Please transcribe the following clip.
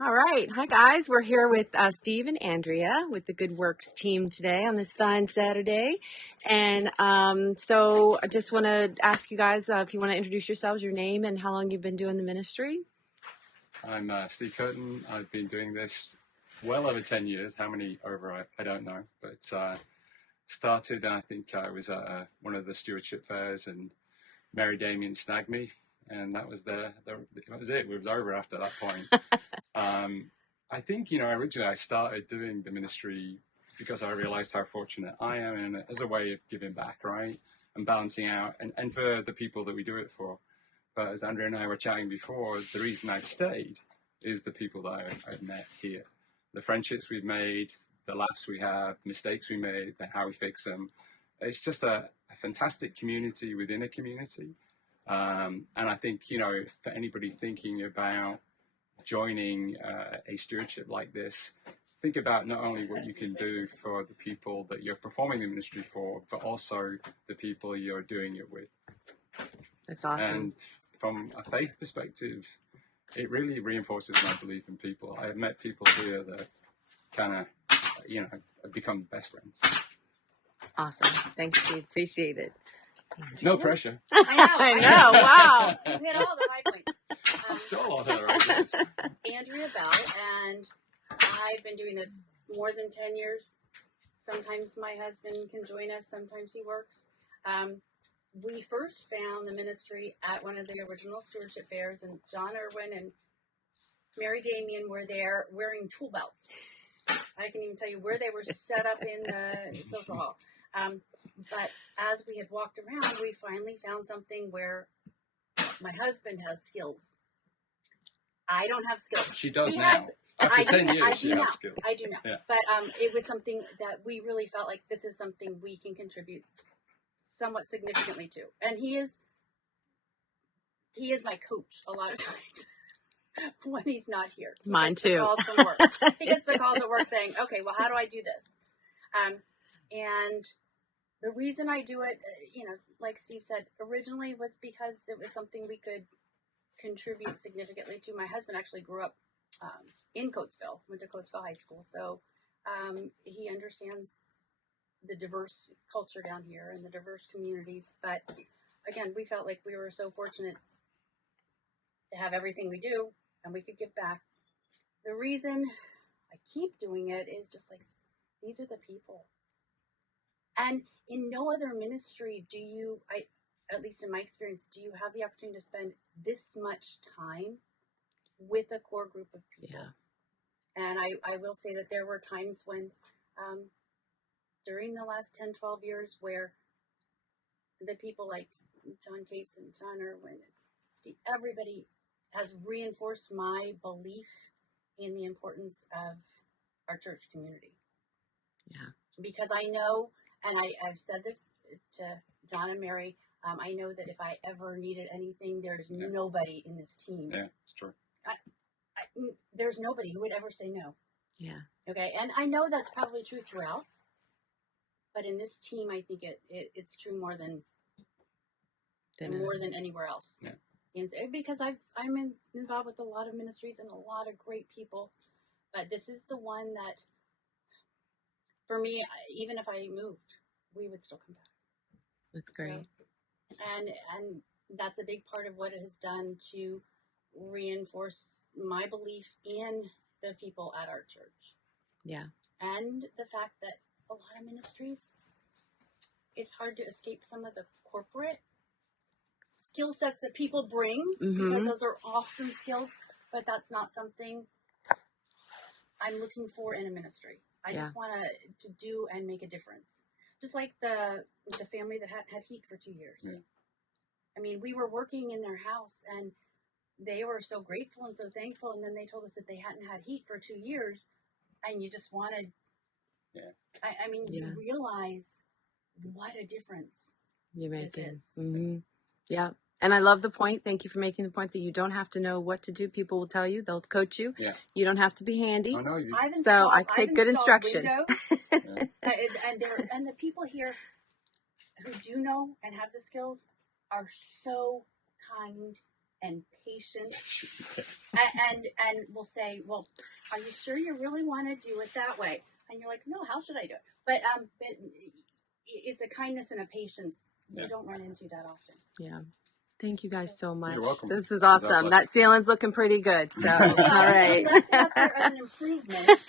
All right. Hi, guys. We're here with Steve and Andrea with the Good Works team today on this fine Saturday. And so I just want to ask you guys if you want to introduce yourselves, your name, and how long you've been doing the ministry. I'm Steve Curtin. I've been doing this well over 10 years. How many over, I don't know. But started, I think I was at one of the stewardship fairs, and Mary Damien snagged me. And that was that was it. It was over after that point. I think, originally I started doing the ministry because I realized how fortunate I am, and as a way of giving back, right? And balancing out, and for the people that we do it for. But as Andrea and I were chatting before, the reason I've stayed is the people that I've met here. The friendships we've made, the laughs we have, the mistakes we made, how we fix them. It's just a fantastic community within a community. And I think, for anybody thinking about joining a stewardship like this, think about not only what you can do for the people that you're performing the ministry for, but also the people you're doing it with. That's awesome. And from a faith perspective, it really reinforces my belief in people. I have met people here that kind of, have become best friends. Awesome. Thanks, Steve. Appreciate it. No pressure. I know. Wow. You hit all the high points. I stole all her ideas. Andrea Bell, and I've been doing this more than 10 years. Sometimes my husband can join us. Sometimes he works. We first found the ministry at one of the original stewardship fairs, and John Irwin and Mary Damien were there wearing tool belts. I can even tell you where they were set up in the social hall. But as we had walked around, we finally found something where my husband has skills. I don't have skills. She does now. After 10 years, she has skills. I do now. Yeah. But it was something that we really felt like this is something we can contribute somewhat significantly to. And he is my coach a lot of times when he's not here. Mine too. He gets the calls at work saying, okay, well, how do I do this? And the reason I do it, like Steve said, originally was because it was something we could contribute significantly to. My husband actually grew up in Coatesville, went to Coatesville High School, so he understands the diverse culture down here and the diverse communities. But again, we felt like we were so fortunate to have everything we do and we could give back. The reason I keep doing it is just like, these are the people. And in no other ministry do you, at least in my experience, do you have the opportunity to spend this much time with a core group of people. Yeah. And I will say that there were times when, during the last 10, 12 years, where the people like John Case and John Irwin and Steve, everybody has reinforced my belief in the importance of our church community. Yeah. Because I know, and I've said this to John and Mary, I know that if I ever needed anything, there's nobody in this team. Yeah, it's true. There's nobody who would ever say no. Yeah. Okay, and I know that's probably true throughout, but in this team, I think it's true more than anywhere else. Yeah. And because I'm involved with a lot of ministries and a lot of great people, but this is the one that, for me, even if I moved, we would still come back. That's great. So, and that's a big part of what it has done to reinforce my belief in the people at our church. Yeah. And the fact that a lot of ministries, it's hard to escape some of the corporate skill sets that people bring, because those are awesome skills, but that's not something I'm looking for in a ministry. I just want to do and make a difference. Just like the family that had heat for 2 years. Yeah. I mean, we were working in their house and they were so grateful and so thankful. And then they told us that they hadn't had heat for 2 years, and you just wanted, I mean, you realize what a difference you're making. This is. Mm-hmm. Yeah. And I love the point. Thank you for making the point that you don't have to know what to do. People will tell you. They'll coach you. Yeah. You don't have to be handy. I know you. So I take good instruction. And the people here who do know and have the skills are so kind and patient, and we'll say, well, are you sure you really want to do it that way? And you're like, no, how should I do it? But it's a kindness and a patience you don't run into that often. Yeah. Thank you guys so much. You're welcome. This was It was our awesome. pleasure. That ceiling's looking pretty good. So, all right. That's not an improvement.